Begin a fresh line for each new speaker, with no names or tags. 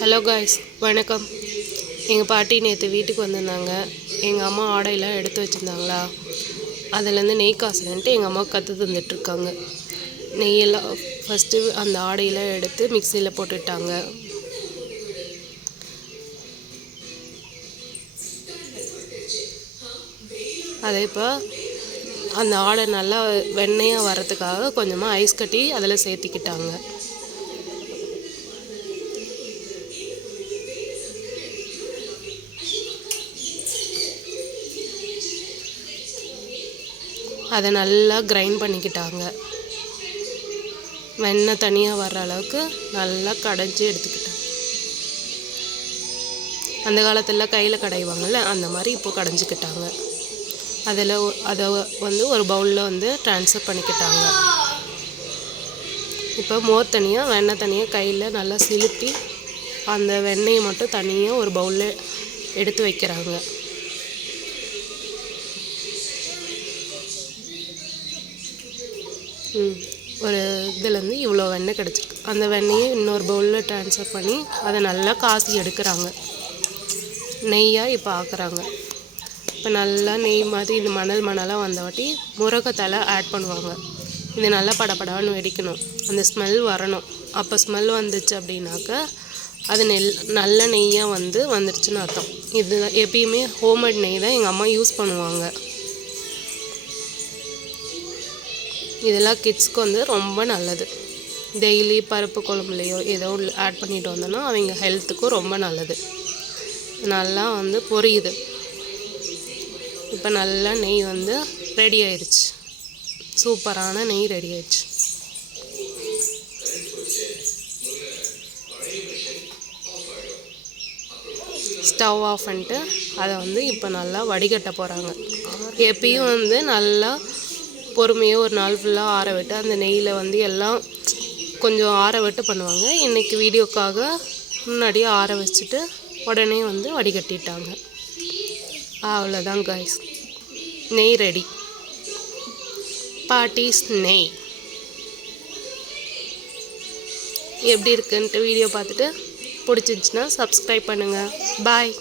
Hello guys வணக்கம். எங்கள் பாட்டி நேற்று வீட்டுக்கு வந்திருந்தாங்க. எங்கள் அம்மா ஆடையெல்லாம் எடுத்து வச்சுருந்தாங்களா? அதுலேருந்து நெய் காசுலன்ட்டு எங்கள் அம்மா கற்று தந்துட்டுருக்காங்க. நெய்யெல்லாம் ஃபஸ்ட்டு அந்த ஆடையெல்லாம் எடுத்து மிக்சியில் போட்டுட்டாங்க. அதே இப்போ அந்த ஆடை நல்லா வெண்ணையாக வரத்துக்காக கொஞ்சமாக ஐஸ் கட்டி அதில் சேர்த்திக்கிட்டாங்க. அதை நல்லா கிரைண்ட் பண்ணிக்கிட்டாங்க. வெண்ணெய் தனியாக வர்ற அளவுக்கு நல்லா கடைஞ்சி எடுத்துக்கிட்டாங்க. அந்த காலத்தில் கையில் கடைவாங்கள்ல அந்த மாதிரி இப்போ கடைஞ்சிக்கிட்டாங்க. அதில் அதை வந்து ஒரு பவுலில் வந்து ட்ரான்ஸ்ஃபர் பண்ணிக்கிட்டாங்க. இப்போ மோர் தனியாக வெண்ணெய் தனியாக கையில் நல்லா சிலுப்பி அந்த வெண்ணெயை மட்டும் தனியாக ஒரு பவுலில் எடுத்து வைக்கிறாங்க. ஒரு இதுலேருந்து இவ்வளோ வெண்ணெய் கிடச்சிருக்கு. அந்த வெண்ணெயை இன்னொரு பவுலில் ட்ரான்ஸ்ஃபர் பண்ணி அதை நல்லா காசி எடுக்கிறாங்க. நெய்யாக இப்போ ஆக்குறாங்க. இப்போ நல்லா நெய் மாதிரி இந்த மணல் மணலாக வந்தவாட்டி முருகத்தலை ஆட் பண்ணுவாங்க. இது நல்லா படப்படான்னு வெடிக்கணும். அந்த ஸ்மெல் வரணும். அப்போ ஸ்மெல் வந்துச்சு அப்படின்னாக்கா அது நெல் நல்ல நெய்யாக வந்து வந்துடுச்சுன்னு அர்த்தம். இது எப்பயுமே ஹோம்மேட் நெய் தான் எங்கள் அம்மா யூஸ் பண்ணுவாங்க. இதெல்லாம் கிட்ஸ்க்கு வந்து ரொம்ப நல்லது. டெய்லி பருப்பு குழம்புலையோ ஏதோ ஆட் பண்ணிட்டு வந்தோன்னா அவங்க ஹெல்த்துக்கும் ரொம்ப நல்லது. நல்லா வந்து பொரியுது. இப்போ நல்லா நெய் வந்து ரெடி ஆயிடுச்சு சூப்பரான நெய் ரெடி ஆயிடுச்சு ஸ்டவ் ஆஃப் பண்ணிட்டு அதை வந்து இப்போ நல்லா வடிகட்ட போகிறாங்க எப்பயும் வந்து நல்லா பொறுமையாக ஒரு நாள் ஃபுல்லாக ஆற விட்டு அந்த நெய்யில் வந்து எல்லாம் கொஞ்சம் ஆற விட்டு பண்ணுவாங்க. இன்றைக்கி வீடியோக்காக முன்னாடியே ஆற வச்சுட்டு உடனே வந்து வடிகட்டிட்டாங்க. அவ்வளோதான் காய்ஸ் நெய் ரெடி பாட்டிஸ் நெய். எப்படி இருக்குன்ட்டு வீடியோ பார்த்துட்டு பிடிச்சிருந்துச்சின்னா சப்ஸ்கிரைப் பண்ணுங்கள் பாய்